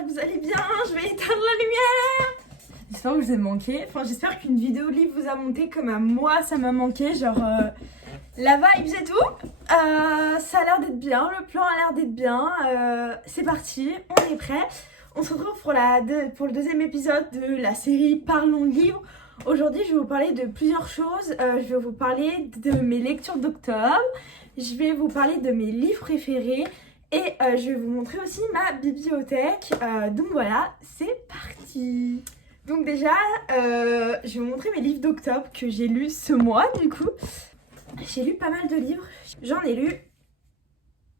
j'espère que vous allez bien, je vais éteindre la lumière. J'espère que vous avez manqué, enfin j'espère qu'une vidéo livre vous a manqué comme à moi ça m'a manqué, genre la vibe et tout. Ça a l'air d'être bien, le plan a l'air d'être bien, c'est parti, on est prêt. On se retrouve pour le deuxième épisode de la série Parlons livres. Aujourd'hui je vais vous parler de plusieurs choses, je vais vous parler de mes lectures d'octobre, je vais vous parler de mes livres préférés. Et je vais vous montrer aussi ma bibliothèque. Donc voilà, c'est parti. Donc déjà, je vais vous montrer mes livres d'octobre que j'ai lus ce mois du coup. J'ai lu pas mal de livres. J'en ai lu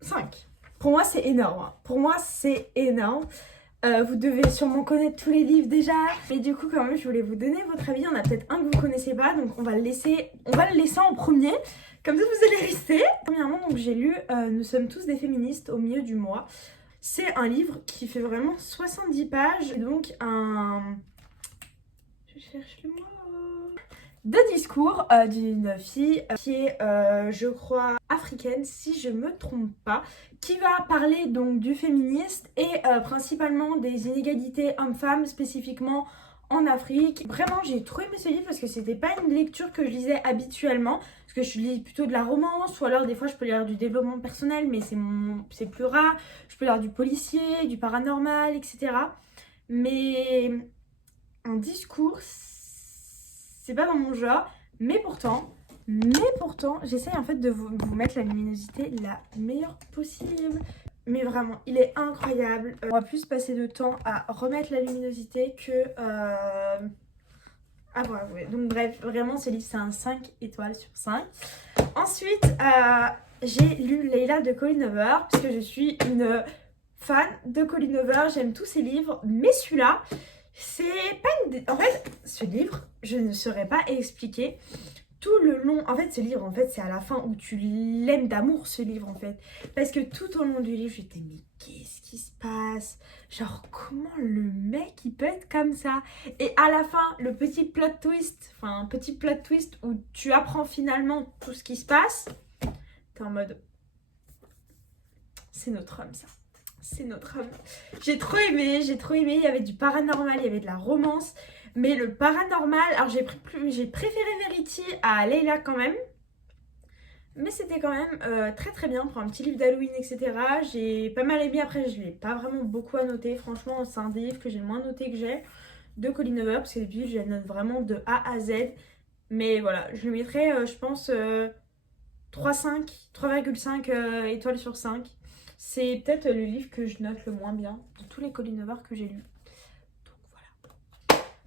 5. Pour moi, c'est énorme. Hein. Pour moi, c'est énorme. Vous devez sûrement connaître tous les livres déjà. Mais du coup, quand même, je voulais vous donner votre avis. Il y en a peut-être un que vous ne connaissez pas. Donc on va le laisser en premier. Comme ça, vous allez rester. Premièrement, donc j'ai lu Nous sommes tous des féministes au milieu du mois. C'est un livre qui fait vraiment 70 pages. Donc je cherche le mot. De discours d'une fille qui est, je crois, africaine, si je me trompe pas, qui va parler donc du féministe et principalement des inégalités hommes-femmes, spécifiquement en Afrique. Vraiment, j'ai trop aimé ce livre parce que c'était pas une lecture que je lisais habituellement, parce que je lis plutôt de la romance, ou alors des fois je peux lire du développement personnel, mais c'est plus rare. Je peux lire du policier, du paranormal, etc. Mais un discours, c'est pas dans mon genre, mais pourtant, j'essaye en fait de vous mettre la luminosité la meilleure possible. Mais vraiment, il est incroyable. On va plus passer de temps à remettre la luminosité que à voir. Ouais. Donc bref, vraiment ce livre c'est un 5 étoiles sur 5. Ensuite, j'ai lu Leila de Colleen Hoover, parce que je suis une fan de Colleen Hoover. J'aime tous ses livres, mais celui-là, c'est pas une... En fait, ce livre, je ne saurais pas expliquer. Tout le long, en fait, ce livre, en fait, c'est à la fin où tu l'aimes d'amour, ce livre, en fait. Parce que tout au long du livre, j'étais, mais qu'est-ce qui se passe? Genre, comment le mec, il peut être comme ça? Et à la fin, le petit plot twist, enfin, un petit plot twist où tu apprends finalement tout ce qui se passe, t'es en mode, c'est notre homme, ça. C'est notre homme. J'ai trop aimé. Il y avait du paranormal, il y avait de la romance. Mais le paranormal, alors j'ai préféré Verity à Leila quand même. Mais c'était quand même très très bien pour un petit livre d'Halloween, etc. J'ai pas mal aimé. Après, je l'ai pas vraiment beaucoup à noter. Franchement, c'est un des livres que j'ai le moins noté que j'ai de Colleen Hoover. Parce que depuis, je la note vraiment de A à Z. Mais voilà, je lui mettrais, je pense, 3,5 étoiles sur 5. C'est peut-être le livre que je note le moins bien de tous les Colleen Hoover que j'ai lus. Donc voilà.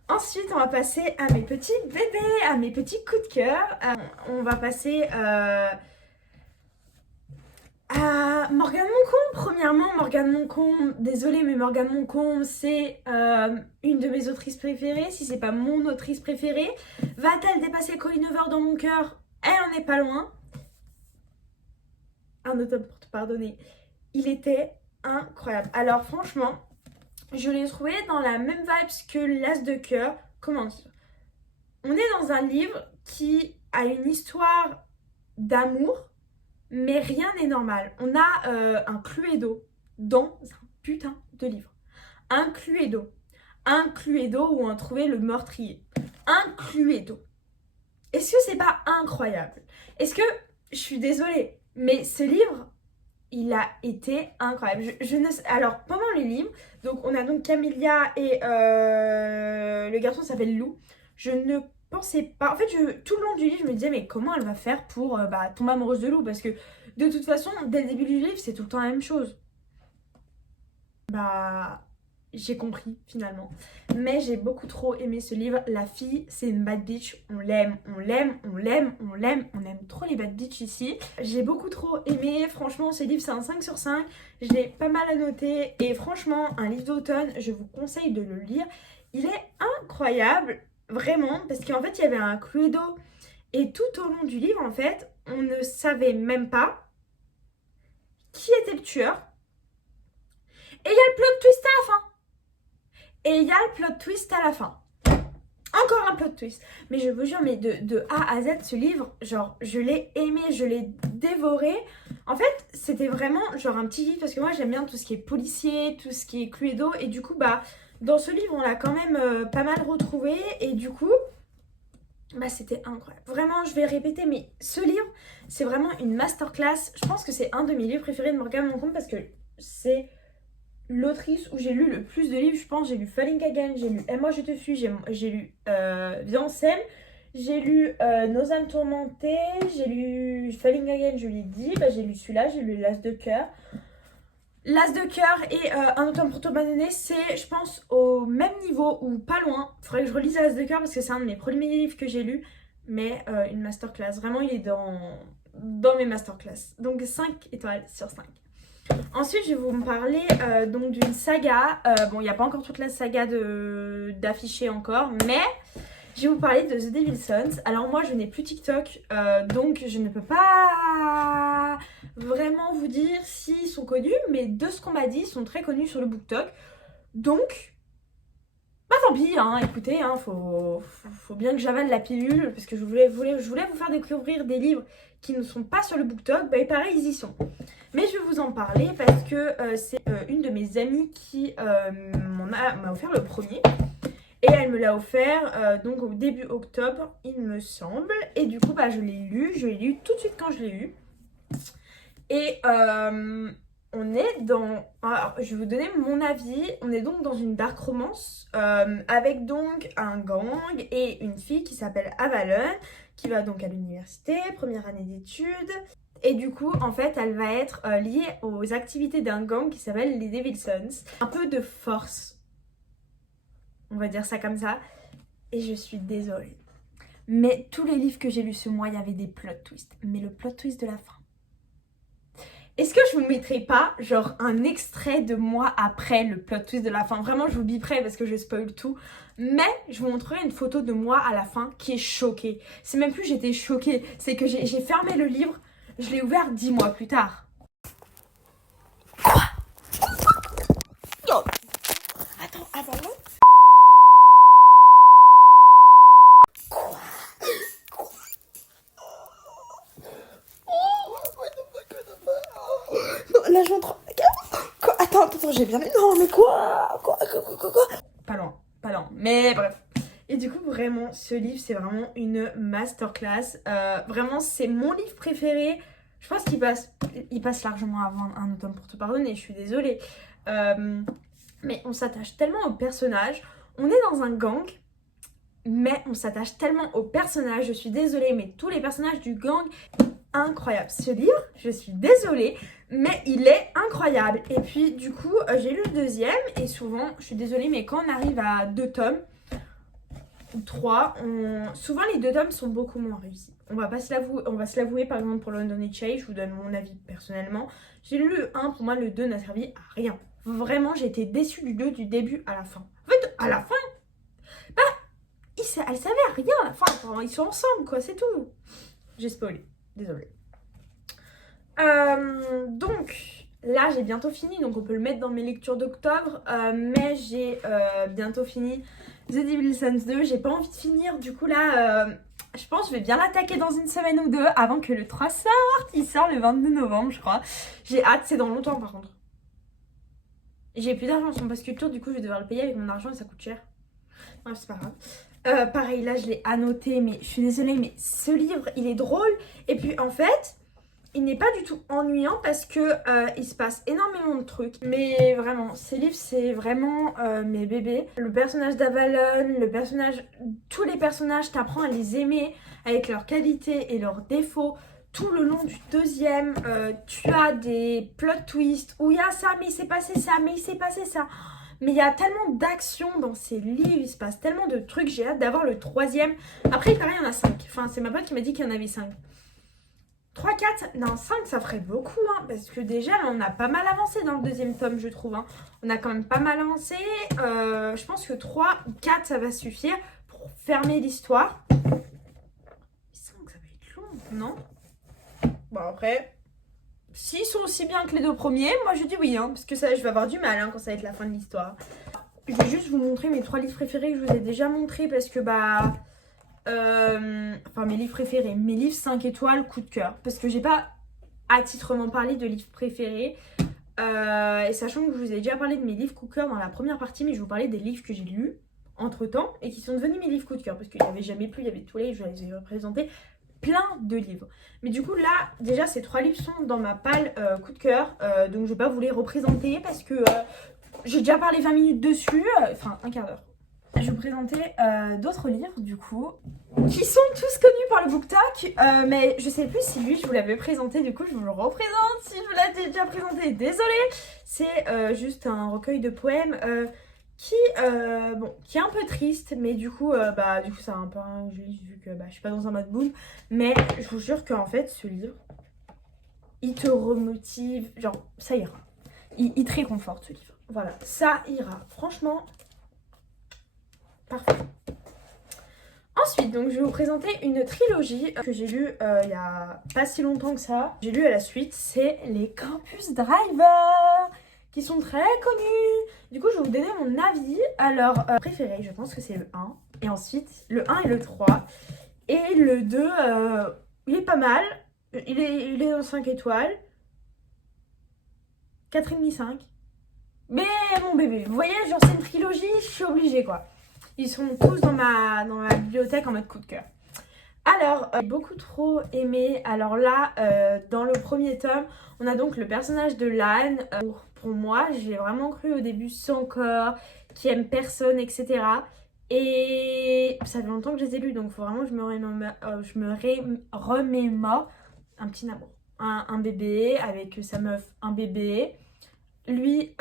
Ensuite, on va passer à mes petits bébés, à mes petits coups de cœur. On va passer à Morgane Moncombe. Premièrement, Morgane Moncombe, désolée, mais Morgane Moncombe, c'est une de mes autrices préférées. Si c'est pas mon autrice préférée, va-t-elle dépasser Colleen Hoover dans mon cœur? Elle en est pas loin. Un automne pour te pardonner. Il était incroyable. Alors franchement, je l'ai trouvé dans la même vibe que L'As de cœur. Comment dire? On est dans un livre qui a une histoire d'amour, mais rien n'est normal. On a un Cluedo dans un putain de livre. Un Cluedo. Un Cluedo où on trouvait le meurtrier. Un Cluedo. Est-ce que c'est pas incroyable? Est-ce que, je suis désolée, mais ce livre, il a été incroyable. Je ne sais... Alors, pendant les livres, donc on a donc Camélia et le garçon s'appelle Lou. Je ne pensais pas... En fait, tout le long du livre, je me disais, mais comment elle va faire pour tomber amoureuse de Lou? Parce que, de toute façon, dès le début du livre, c'est tout le temps la même chose. J'ai compris, finalement. Mais j'ai beaucoup trop aimé ce livre. La fille, c'est une bad bitch. On l'aime, on l'aime, on l'aime, on l'aime. On aime trop les bad bitch ici. J'ai beaucoup trop aimé. Franchement, ce livre, c'est un 5 sur 5. Je l'ai pas mal à noter. Et franchement, un livre d'automne, je vous conseille de le lire. Il est incroyable, vraiment. Parce qu'en fait, il y avait un Cluedo. Et tout au long du livre, en fait, on ne savait même pas qui était le tueur. Et il y a le plot twist à la fin. Et il y a le plot twist à la fin. Encore un plot twist. Mais je vous jure, mais de A à Z, ce livre, genre, je l'ai aimé, je l'ai dévoré. En fait, c'était vraiment genre un petit livre parce que moi j'aime bien tout ce qui est policier, tout ce qui est Cluedo et du coup bah dans ce livre on l'a quand même pas mal retrouvé et du coup bah c'était incroyable. Vraiment, je vais répéter mais ce livre, c'est vraiment une masterclass. Je pense que c'est un de mes livres préférés de Morgane Moncombe parce que c'est l'autrice où j'ai lu le plus de livres, je pense. J'ai lu Falling Again, j'ai lu Et moi je te fuis, j'ai lu Viancem, j'ai lu Nos âmes tourmentées, j'ai lu Falling Again, je l'ai dit, bah, j'ai lu celui-là, j'ai lu L'As de cœur. L'As de cœur et Un automne pour t'abandonner, c'est je pense au même niveau ou pas loin. Faudrait que je relise L'As de cœur parce que c'est un de mes premiers livres que j'ai lu, mais une masterclass. Vraiment, il est dans mes masterclass. Donc 5 étoiles sur 5. Ensuite, je vais vous parler donc d'une saga. Bon, il n'y a pas encore toute la saga d'afficher encore, mais je vais vous parler de The Devil Sons. Alors moi, je n'ai plus TikTok, donc je ne peux pas vraiment vous dire s'ils sont connus, mais de ce qu'on m'a dit, ils sont très connus sur le BookTok. Donc, bah tant pis, hein, écoutez, hein, faut bien que j'avale la pilule, parce que je voulais vous faire découvrir des livres qui ne sont pas sur le BookTok, bah pareil, ils y sont. Mais je vais vous en parler parce que c'est une de mes amies qui m'a offert le premier. Et elle me l'a offert donc au début octobre, il me semble. Et du coup, bah, je l'ai lu tout de suite quand je l'ai eu. Et on est dans... Alors, je vais vous donner mon avis. On est donc dans une dark romance avec donc un gang et une fille qui s'appelle Avalon, qui va donc à l'université, première année d'études. Et du coup, en fait, elle va être liée aux activités d'un gang qui s'appelle les Devil Sons. Un peu de force, on va dire ça comme ça. Et je suis désolée. Mais tous les livres que j'ai lus ce mois, il y avait des plot twists. Mais le plot twist de la fin. Est-ce que je vous mettrai pas, genre, un extrait de moi après le plot twist de la fin? Vraiment, je vous biperai parce que je spoil tout. Mais je vous montrerai une photo de moi à la fin qui est choquée. C'est même plus j'étais choquée, c'est que j'ai fermé le livre, je l'ai ouvert 10 mois plus tard. Quoi? Non. Attends, avant. Quoi? Non, là je montre. Quoi? Attends, j'ai bien lu. Non, mais quoi? Pas loin. Mais bref. Et du coup, vraiment, ce livre, c'est vraiment une masterclass. Vraiment, c'est mon livre préféré. Je pense qu'il passe largement avant Un automne pour te pardonner, je suis désolée. Mais on s'attache tellement aux personnages. On est dans un gang, mais on s'attache tellement aux personnages. Je suis désolée, mais tous les personnages du gang, incroyable. Ce livre, je suis désolée, mais il est incroyable. Et puis, du coup, j'ai lu le deuxième, et souvent, je suis désolée, mais quand on arrive à 2 tomes, ou 3, souvent les 2 tomes sont beaucoup moins réussis. On va se l'avouer, par exemple pour London Chase, je vous donne mon avis personnellement. J'ai lu le 1, pour moi le 2 n'a servi à rien. Vraiment, j'ai été déçue du 2 du début à la fin. En fait, à la fin, bah, elle savait à rien à la fin. Enfin, ils sont ensemble, quoi, c'est tout. J'ai spoilé, désolée. Donc, là, j'ai bientôt fini, donc on peut le mettre dans mes lectures d'octobre. Mais j'ai bientôt fini The Devil Sons 2, j'ai pas envie de finir, du coup là, je pense que je vais bien l'attaquer dans une semaine ou deux avant que le 3 sorte. Il sort le 22 novembre, je crois. J'ai hâte, c'est dans longtemps par contre. J'ai plus d'argent sur mon pass culture, du coup je vais devoir le payer avec mon argent et ça coûte cher. Bref, c'est pas grave. Pareil, là je l'ai annoté, mais je suis désolée, mais ce livre, il est drôle. Et puis en fait, il n'est pas du tout ennuyant parce que il se passe énormément de trucs. Mais vraiment, ces livres, c'est vraiment mes bébés. Le personnage d'Avalon, tous les personnages, t'apprends à les aimer avec leurs qualités et leurs défauts. Tout le long du deuxième, tu as des plot twists où il y a ça, mais il s'est passé ça, mais il s'est passé ça. Mais il y a tellement d'actions dans ces livres, il se passe tellement de trucs. J'ai hâte d'avoir le troisième. Après, il paraît, il y en a 5. Enfin, c'est ma pote qui m'a dit qu'il y en avait 5. 3, 4, non 5 ça ferait beaucoup hein, parce que déjà là, on a pas mal avancé dans le deuxième tome je trouve hein. On a quand même pas mal avancé, je pense que 3 ou 4 ça va suffire pour fermer l'histoire. 5 ça va être long, non? Bon après, s'ils sont aussi bien que les 2 premiers, moi je dis oui hein, parce que ça, je vais avoir du mal hein, quand ça va être la fin de l'histoire. Je vais juste vous montrer mes 3 livres préférés que je vous ai déjà montré parce que bah... enfin mes livres préférés, mes livres 5 étoiles, coup de cœur. Parce que j'ai pas attitrement parler de livres préférés. Et sachant que je vous ai déjà parlé de mes livres coup de cœur dans la première partie, mais je vous parlais des livres que j'ai lus entre temps et qui sont devenus mes livres coup de cœur parce qu'il n'y avait jamais plus, il y avait tous les livres, je les ai représentés, plein de livres. Mais du coup, là, déjà, ces 3 livres sont dans ma palle coup de cœur, donc je vais pas vous les représenter parce que j'ai déjà parlé 20 minutes dessus, enfin un quart d'heure. Je vais vous présenter d'autres livres du coup qui sont tous connus par le BookTok, mais je sais plus si lui je vous l'avais présenté, du coup je vous le représente. Si je vous l'avais déjà présenté, désolée. C'est juste un recueil de poèmes qui est un peu triste, mais du coup c'est un peu injuste vu que je suis pas dans un mode boom, mais je vous jure qu'en fait ce livre il te remotive, genre ça ira, il te réconforte ce livre, voilà, ça ira, franchement. Parfait. Ensuite, donc, je vais vous présenter une trilogie que j'ai lue il y a pas si longtemps que ça. J'ai lu à la suite, c'est les Campus Driver, qui sont très connus. Du coup, je vais vous donner mon avis. Alors, préféré, je pense que c'est le 1. Et ensuite, le 1 et le 3. Et le 2, il est pas mal. Il est dans 5 étoiles. 4,5, 5. Mais mon bébé, vous voyez, genre c'est une trilogie, je suis obligée quoi. Ils sont tous dans ma bibliothèque en mode coup de cœur. Alors, j'ai beaucoup trop aimé. Alors là, dans le premier tome, on a donc le personnage de Lan. Pour moi, j'ai vraiment cru au début sans corps, qui aime personne, etc. Et ça fait longtemps que je les ai lus, donc il faut vraiment que je me remémore un petit amour. Un bébé avec sa meuf, un bébé. Lui,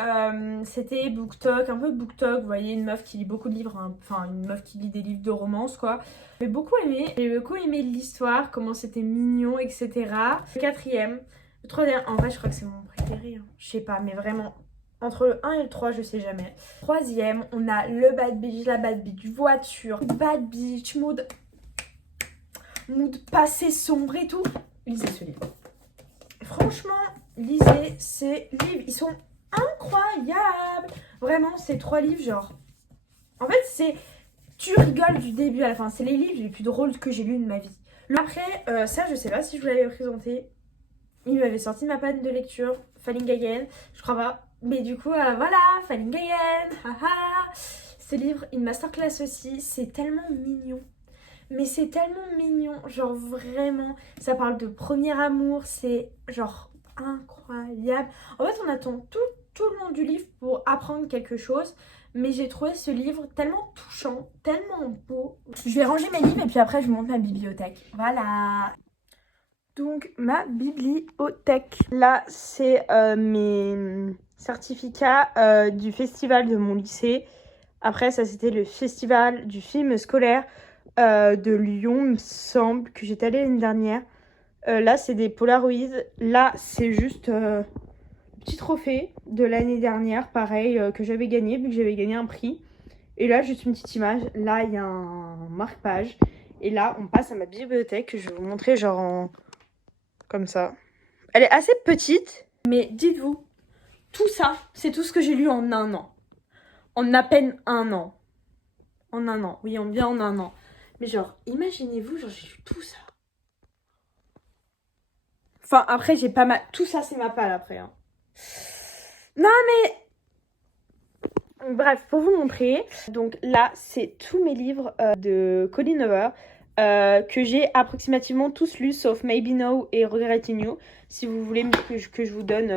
c'était BookTok, un peu BookTok, vous voyez, une meuf qui lit beaucoup de livres, hein, enfin une meuf qui lit des livres de romance quoi. J'ai beaucoup aimé l'histoire, comment c'était mignon, etc. Le 4e, le 3e, en vrai je crois que c'est mon préféré, hein. Je sais pas, mais vraiment, entre le 1 et le 3, je sais jamais. 3e, on a le Bad Beach, la Bad Beach, voiture, Bad Beach, mood passé sombre et tout. Lisez ce livre. Franchement, lisez ces livres, ils sont incroyable. Vraiment, ces 3 livres, genre... En fait, c'est... Tu rigoles du début à la fin. C'est les livres les plus drôles que j'ai lus de ma vie. Après, ça, je sais pas si je vous l'avais présenté. Il m'avait sorti ma panne de lecture. Falling Again. Je crois pas. Mais du coup, voilà. Falling Again. Haha. Ce livre, une masterclass aussi. C'est tellement mignon. Mais c'est tellement mignon. Genre, vraiment. Ça parle de premier amour. C'est genre incroyable. En fait, on attend tout le long du livre pour apprendre quelque chose, mais j'ai trouvé ce livre tellement touchant, tellement beau. Je vais ranger mes livres et puis après je vous montre ma bibliothèque. Voilà. Donc ma bibliothèque. Là c'est mes certificats du festival de mon lycée. Après ça c'était le festival du film scolaire de Lyon, il me semble, que j'étais allée l'année dernière. Là c'est des Polaroids. Là c'est juste... petit trophée de l'année dernière, pareil, que j'avais gagné, vu que j'avais gagné un prix. Et là, juste une petite image. Là, il y a un marque-page. Et là, on passe à ma bibliothèque, que je vais vous montrer genre comme ça. Elle est assez petite, mais dites-vous, tout ça, c'est tout ce que j'ai lu en un an. En à peine un an. En un an, oui, bien en un an. Mais genre, imaginez-vous, genre j'ai lu tout ça. Enfin, après, j'ai pas mal... Tout ça, c'est ma palle après, hein. Non mais bref, pour vous montrer, donc là c'est tous mes livres de Colleen Hoover que j'ai approximativement tous lus sauf Maybe No et Regretting You. Si vous voulez que je vous donne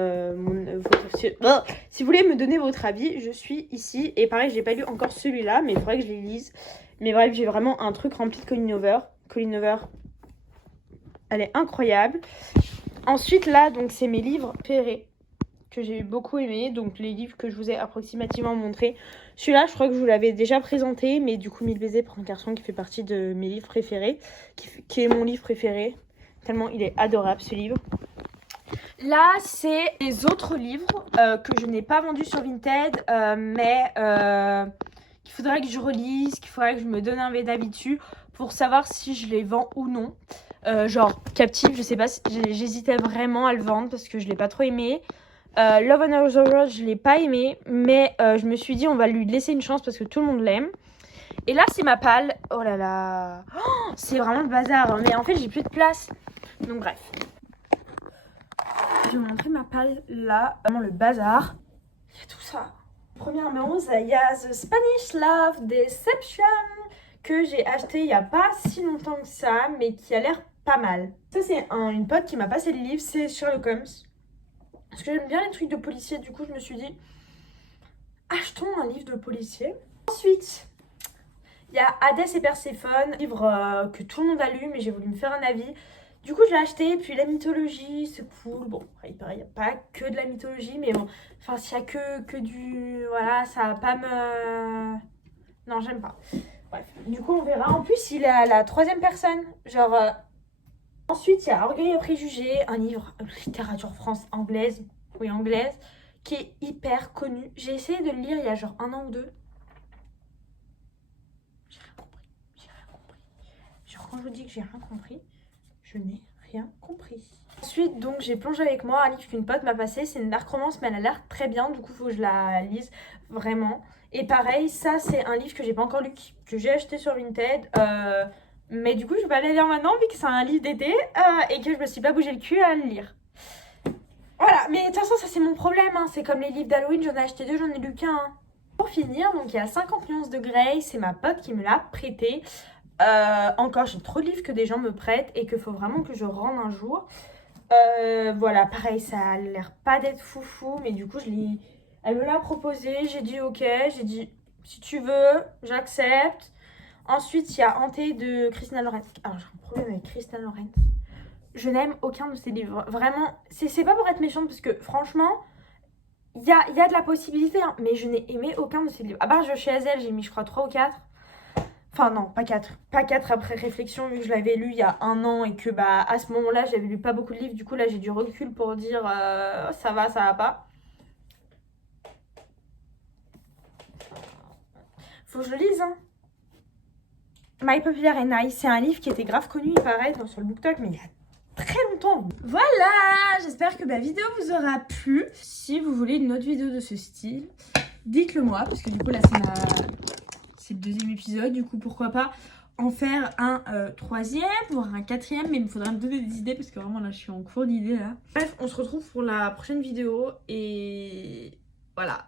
si vous voulez me donner votre avis, je suis ici. Et pareil, j'ai pas lu encore celui-là, mais il faudrait que je les lise. Mais bref, j'ai vraiment un truc rempli de Colleen Hoover. Colleen Hoover, elle est incroyable. Ensuite là, donc c'est mes livres préférés que j'ai beaucoup aimé, donc les livres que je vous ai approximativement montrés. Celui-là, je crois que je vous l'avais déjà présenté, mais du coup, 1000 baisers pour un garçon qui fait partie de mes livres préférés, qui est mon livre préféré, tellement il est adorable ce livre. Là, c'est les autres livres que je n'ai pas vendus sur Vinted, mais qu'il faudrait que je relise, qu'il faudrait que je me donne un avis dessus pour savoir si je les vends ou non. Genre, Captive, je sais pas, j'hésitais vraiment à le vendre parce que je l'ai pas trop aimé. Love on a Road, je l'ai pas aimé, mais je me suis dit on va lui laisser une chance parce que tout le monde l'aime. Et là c'est ma palle. Oh là là, oh, c'est vraiment le bazar, hein. Mais en fait j'ai plus de place. Donc bref. Je vais vous montrer ma palle là, vraiment le bazar. Il y a tout ça. Premièrement, il y a The Spanish Love Deception que j'ai acheté il n'y a pas si longtemps que ça, mais qui a l'air pas mal. Ça, c'est une pote qui m'a passé le livre, c'est Sherlock Holmes. Parce que j'aime bien les trucs de policier, du coup, je me suis dit, achetons un livre de policier. Ensuite, il y a Hadès et Perséphone, livre que tout le monde a lu, mais j'ai voulu me faire un avis. Du coup, je l'ai acheté, puis la mythologie, c'est cool. Bon, il paraît, il n'y a pas que de la mythologie, mais bon, enfin, s'il y a que du... Voilà, ça va pas me... Non, j'aime pas. Bref, du coup, on verra. En plus, il est à la 3e personne. Genre... Ensuite, il y a Orgueil et Préjugés, un livre de littérature anglaise, qui est hyper connu. J'ai essayé de le lire il y a genre 1 an ou 2. J'ai rien compris. Genre, quand je vous dis que j'ai rien compris, je n'ai rien compris. Ensuite, donc, j'ai plongé avec moi un livre qu'une pote m'a passé. C'est une dark romance, mais elle a l'air très bien. Du coup, il faut que je la lise vraiment. Et pareil, ça, c'est un livre que j'ai pas encore lu, que j'ai acheté sur Vinted. Mais du coup, je vais aller lire maintenant, vu que c'est un livre d'été et que je me suis pas bougé le cul à le lire. Voilà, mais de toute façon, ça, c'est mon problème. Hein. C'est comme les livres d'Halloween, j'en ai acheté 2, j'en ai lu qu'un. Hein. Pour finir, donc, il y a 50 nuances de Grey. C'est ma pote qui me l'a prêté. Encore, j'ai trop de livres que des gens me prêtent et qu'il faut vraiment que je rende un jour. Voilà, pareil, ça a l'air pas d'être foufou, mais du coup, elle me l'a proposé, j'ai dit ok, j'ai dit si tu veux, j'accepte. Ensuite, il y a Hanté de Christina Lorenz. Alors, j'ai un problème avec Christina Lorenz. Je n'aime aucun de ses livres. Vraiment, c'est pas pour être méchante, parce que franchement, il y a de la possibilité, hein, mais je n'ai aimé aucun de ses livres. À part Je chez Hazel, j'ai mis, je crois, 3 ou 4. Enfin non, pas 4. Pas 4 après réflexion, vu que je l'avais lu il y a 1 an et que bah à ce moment-là, j'avais lu pas beaucoup de livres. Du coup, là, j'ai du recul pour dire ça va pas. Faut que je le lise, hein. My Popular and I, c'est un livre qui était grave connu, il paraît, sur le BookTok, mais il y a très longtemps. Voilà, j'espère que ma vidéo vous aura plu. Si vous voulez une autre vidéo de ce style, dites-le moi, parce que du coup, là, c'est le 2e épisode, du coup pourquoi pas en faire un 3e, voire un 4e, mais il me faudra me donner des idées parce que vraiment là je suis en cours d'idées là. Bref, on se retrouve pour la prochaine vidéo et voilà.